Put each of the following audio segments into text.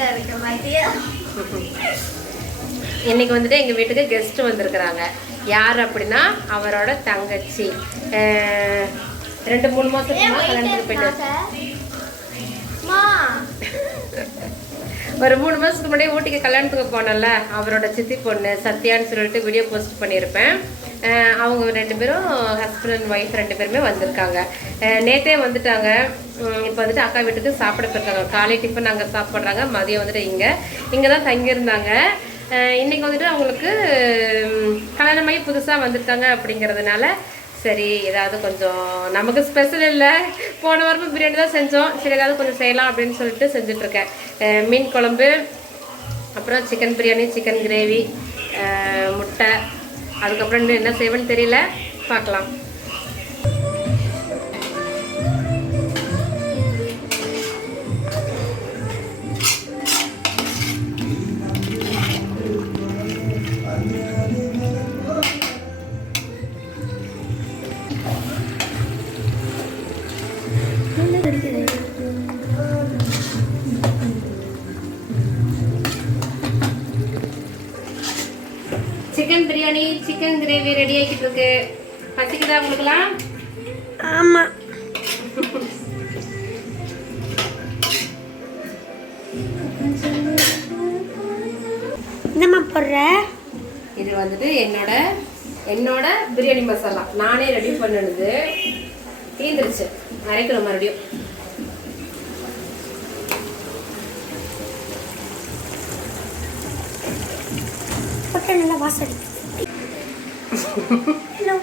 கரெக்டாக இருக்க மாதிரியா இன்னைக்கு வந்துட்டு எங்கள் வீட்டுக்கு கெஸ்ட் வந்திருக்கிறாங்க. யார் அப்படின்னா அவரோட தங்கச்சி. ரெண்டு மூணு மாதத்துக்கு கல்யாணத்துக்கு போயிட்டு ஒரு மூணு மாதத்துக்கு முன்னாடி ஊட்டிக்கு கல்யாணத்துக்கு போனோம்ல அவரோட சித்தி பொண்ணு சத்யான்னு சொல்லிட்டு வீடியோ போஸ்ட் பண்ணியிருப்பேன். அவங்க ரெண்டு பேரும் ஹஸ்பண்ட் அண்ட் ஒய்ஃப் ரெண்டு பேருமே வந்திருக்காங்க. நேற்றே வந்துட்டாங்க. இப்போ வந்துட்டு அக்கா வீட்டுக்கு சாப்பிட போயிருக்காங்க. காலை டிஃபன் அங்கே சாப்பிட்றாங்க. மதியம் வந்துட்டு இங்கே. இங்கே தான் தங்கியிருந்தாங்க. இன்றைக்கி வந்துட்டு அவங்களுக்கு கல்யாணமாகி புதுசாக வந்திருக்காங்க அப்படிங்கிறதுனால சரி ஏதாவது கொஞ்சம் நமக்கு ஸ்பெஷல் இல்லை. போன வாரமும் பிரியாணி தான் செஞ்சோம். சரி ஏதாவது கொஞ்சம் செய்யலாம் அப்படின்னு சொல்லிட்டு செஞ்சுட்ருக்கேன். மீன் குழம்பு அப்புறம் சிக்கன் பிரியாணி சிக்கன் கிரேவி முட்டை அதுக்கப்புறம் இன்னும் என்ன செய்வேன்னு தெரியல. பார்க்கலாம். சிக்கன் கிரேவி ரெடி ஆகிட்டு இருக்கு. பசிக்குதா உங்களுக்குலாம் ஆமா. என்னம்மா போடுற? இது வந்துட்டு என்னோட என்னோட பிரியாணி மசாலா. நானே ரெடி பண்ணுனது தீந்துருச்சு. அரைக்கணும் மறுபடியும். நல்லா வாசடி Hello.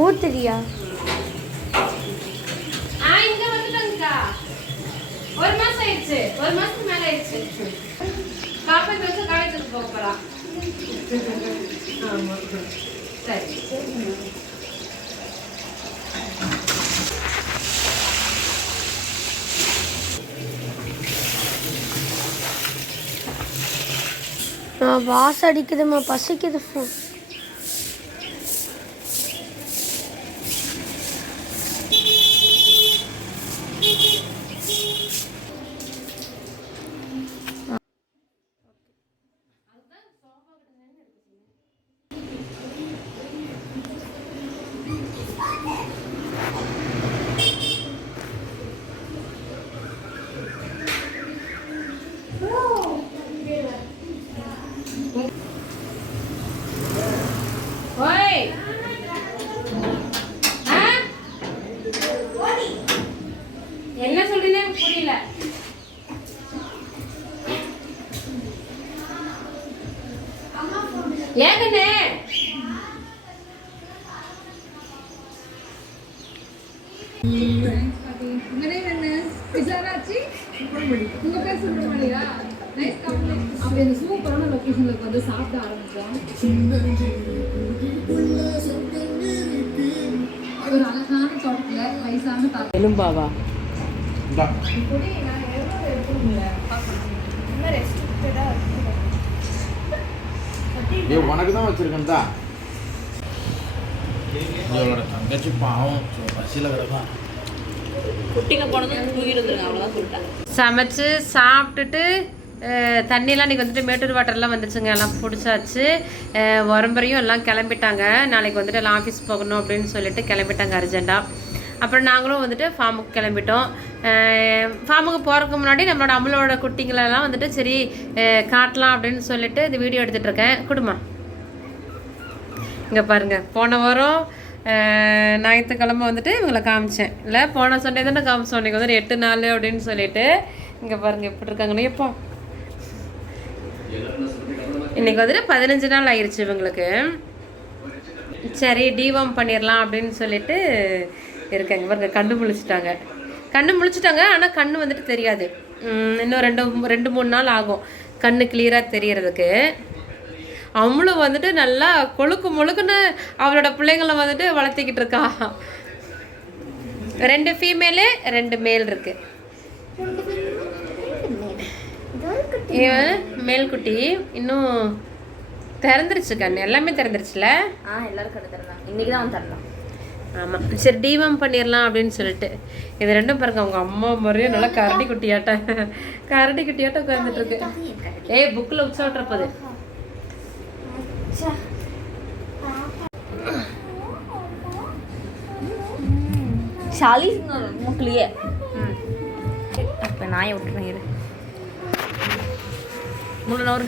ஊத்துறியா? ஆ இங்க வந்துட்டேங்கக்கா ஒரு மாசம் ஆயிடுச்சு. ஒரு மாசத்துக்கு மேல ஆயிடுச்சு. காப்பி பேச காலேஜுக்கு போக போறா. ஆமா. சரி. நான் வாசம் அடிக்குதுமா பசிக்குது விசாராச்சு உங்க பேர் மாதிரியா நைஸ் கம்ப்ளைண்ட் அப்ப இந்த. சூப்பரான லொகேஷன்ல வந்து சாப்பிட ஆரம்பிச்சோம் ஒரு அழகான தோட்டத்துல வயசான தாத்தா எலும்பாவா ஏ உனக்கு தான் வச்சிருக்கேன்டா. இவளோட தங்கச்சி பாவம். பசியில் கிடக்கும் சமைச்சு சாப்பிட்டுட்டு அஹ், தண்ணிலாம் இன்றைக்கி வந்துட்டு மேட்டூர் வாட்டர்லாம் வந்துச்சுங்க எல்லாம் பிடிச்சாச்சு. உரம்பரையும் எல்லாம் கிளம்பிட்டாங்க. நாளைக்கு வந்துட்டு எல்லாம் ஆஃபீஸ் போகணும் அப்படின்னு சொல்லிட்டு கிளம்பிட்டாங்க அர்ஜெண்ட்டாக அப்புறம் நாங்களும் வந்துட்டு ஃபார்முக்கு கிளம்பிட்டோம். ஃபார்முக்கு போகிறதுக்கு முன்னாடி நம்மளோட அம்மளோட குட்டிங்களெல்லாம் வந்துட்டு சரி காட்டலாம் அப்படின்னு சொல்லிட்டு இது வீடியோ எடுத்துகிட்டு இருக்கேன். குடுமா. இங்கே பாருங்கள் போன வாரம் ஞாயிற்றுக்கிழமை வந்துட்டு இவங்களை காமிச்சேன். இல்லை போன சண்டே தானே காமிச்சோம். இன்னைக்கு வந்துட்டு எட்டு நாள் அப்படின்னு சொல்லிட்டு. இங்கே பாருங்கள் எப்படி இருக்காங்கன்னு எப்போ? இன்றைக்கி வந்துட்டு பதினஞ்சு நாள் ஆயிடுச்சு இவங்களுக்கு. சரி டிவம் பண்ணிடலாம் அப்படின்னு சொல்லிட்டு இருக்காங்க. பாருங்க கண்ணு முழிச்சிட்டாங்க. கண்ணு முழிச்சிட்டாங்க ஆனால் கண்ணு வந்துட்டு தெரியாது. இன்னும் ரெண்டு ரெண்டு மூணு நாள் ஆகும். கண்ணு கிளியராக தெரியறதுக்கு. அவளும் வந்துட்டு நல்லா கொழுக்கு முழுக்குன்னு அவளோட பிள்ளைங்களை வந்துட்டு வளர்த்திக்கிட்டு இருக்கா. ரெண்டு ஃபீமேலு ரெண்டு மேல் இருக்கு. இவன் மேல் குட்டி. இன்னும் திறந்துருச்சு கண்ணு. எல்லாமே திறந்துருச்சுல? ஆ எல்லாரும் கடை தரலாம் இன்னைக்கு தான் வந்து தரலாம் ஆமாம் சரி டிவாம் பண்ணிடலாம் அப்படின்னு சொல்லிட்டு. இது ரெண்டும் பாருங்க அவங்க அம்மா மாதிரியும் நல்லா கரடி குட்டியாட்ட. கரடி குட்டியாட்ட உட்காந்துட்டு இருக்கு ஏய் புக்கில் உச்சாட்டுற போகுது ஷாலிஸ் மூக்கிலேயே. அப்போ நாயை விட்டுறேன் இரு. மூணு நூறு.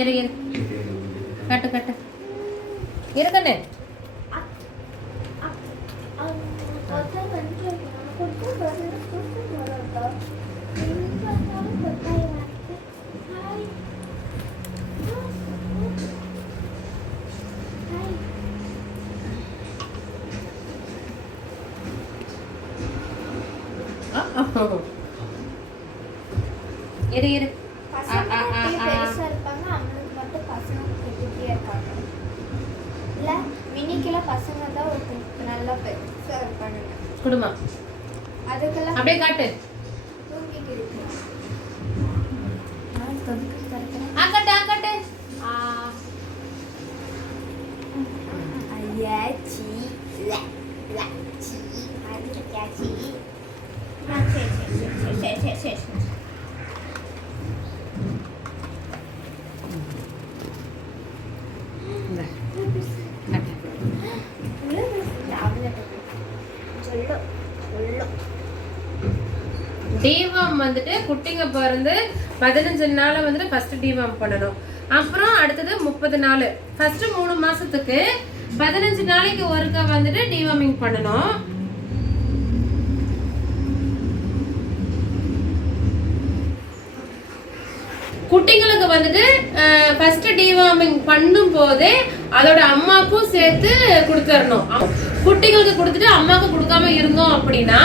இரு இரு. கட்டு கட்டு. இரு இரு இரு. பசங்க தான் ஒரு நல்லா பெருசா இருப்பாங்க குடுமா. அதுக்கெல்லாம் அப்படியே காட்டு. தூங்கிட்டு இருக்கு. ஆ கட்டு ஆ கட்டு. ஐயா சீ ல ல சீ அது கட்டியா சீ ஆ சரி சரி சரி சரி சரி சரி. வந்துட்டு குட்டிங்க பிறந்து பதினஞ்சு நாள் வந்துட்டு ஃபர்ஸ்ட் டிவாம் பண்ணணும். அப்புறம் அடுத்தது முப்பது நாள். ஃபர்ஸ்ட் மூணு மாசத்துக்கு பதினஞ்சு நாளைக்கு ஒருக்க வந்துட்டு டிவார்மிங் பண்ணணும். குட்டிங்களுக்கு வந்துட்டு ஃபர்ஸ்ட் டிவார்மிங் பண்ணும் போதே அதோட அம்மாக்கும் சேர்த்து கொடுத்துடணும் குட்டிகளுக்கு குட்டிங்களுக்கு கொடுத்துட்டு அம்மாவுக்கு கொடுக்காம இருந்தோம் அப்படின்னா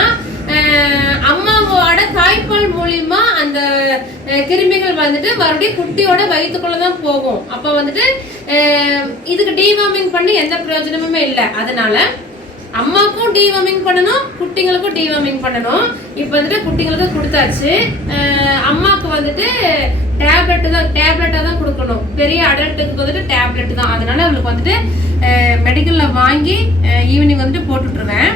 அம்மாவோட தாய்ப்பால் மூலியமா அந்த கிருமிகள் வந்துட்டு மறுபடியும் குட்டியோட வயிற்றுக்குள்ள தான் போகும். அப்போ வந்துட்டு இதுக்கு டிவார்மிங் பண்ணி எந்த பிரயோஜனமுமே இல்லை. அதனால அம்மாக்கும் டிவார்மிங் பண்ணணும் குட்டிங்களுக்கும் டிவார்மிங் பண்ணணும். இப்போ வந்துட்டு குட்டிங்களுக்கு கொடுத்தாச்சு. அம்மாவுக்கு வந்துட்டு டேப்லெட் தான் டேப்லெட்டாக தான் கொடுக்கணும். பெரிய அடல்ட்டுக்கு வந்துட்டு டேப்லெட் தான். அதனால அவளுக்கு வந்துட்டு மெடிக்கலில் வாங்கி ஈவினிங் வந்துட்டு போட்டுட்ருவேன்.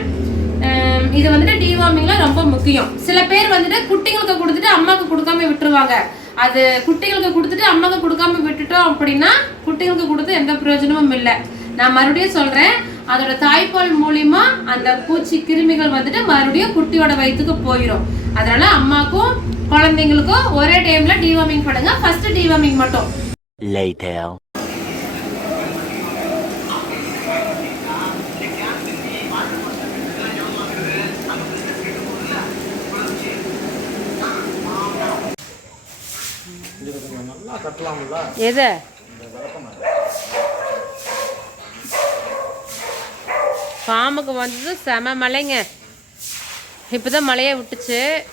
இது வந்துட்டு டிவார்மிங்ல ரொம்ப முக்கியம். சில பேர் வந்துட்டு குட்டிங்களுக்கு கொடுத்துட்டு அம்மாவுக்கு கொடுக்காம விட்டுருவாங்க. அது குட்டிங்களுக்கு கொடுத்துட்டு அம்மாவுக்கு கொடுக்காம விட்டுட்டோம் அப்படின்னா குட்டிங்களுக்கு கொடுத்து எந்த பிரயோஜனமும் இல்லை. நான் மறுபடியும் சொல்றேன் அதோட தாய்ப்பால் மூலியமா அந்த பூச்சி கிருமிகள் வந்துட்டு மறுபடியும் குட்டியோட வயிற்றுக்கு போயிடும் அதனால அம்மாக்கும் குழந்தைங்களுக்கும் ஒரே டைம்ல டிவார்மிங் பண்ணுங்க. ஃபர்ஸ்ட் டிவார்மிங் மட்டும் Later. இது கொஞ்சம் நல்லா கட்டலாம்ல எதை? பாம்புக்கு வந்தது செம மழைங்க. இப்போதான் மலையை விட்டுச்சு.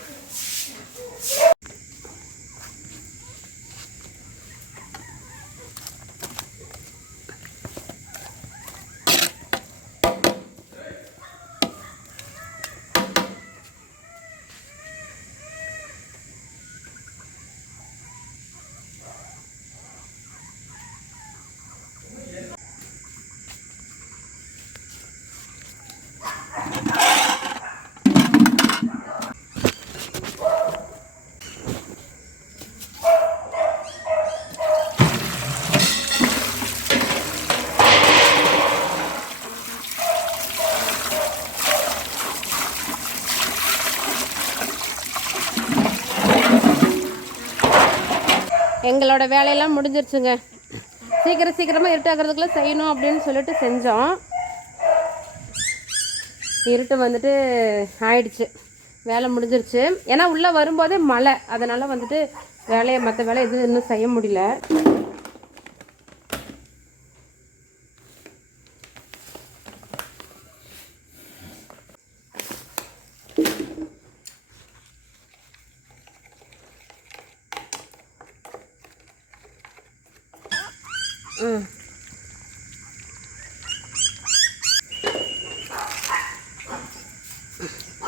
எங்களோட வேலையெல்லாம் முடிஞ்சிருச்சுங்க. சீக்கிரம் சீக்கிரமாக இருட்டாகிறதுக்குள்ளே செய்யணும் அப்படின்னு சொல்லிட்டு செஞ்சோம். இருட்டு வந்துட்டு ஆயிடுச்சு. வேலை முடிஞ்சிருச்சு. ஏன்னா உள்ளே வரும்போதே மழை. அதனால் வந்துட்டு வேலையை மற்ற வேலை எதுவும் இன்னும் செய்ய முடியல.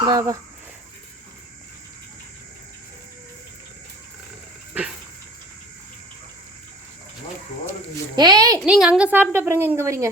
வா வா. ஏய் நீங்கள் அங்கே சாப்பிட்ட அப்புறங்க இங்கே வரீங்க.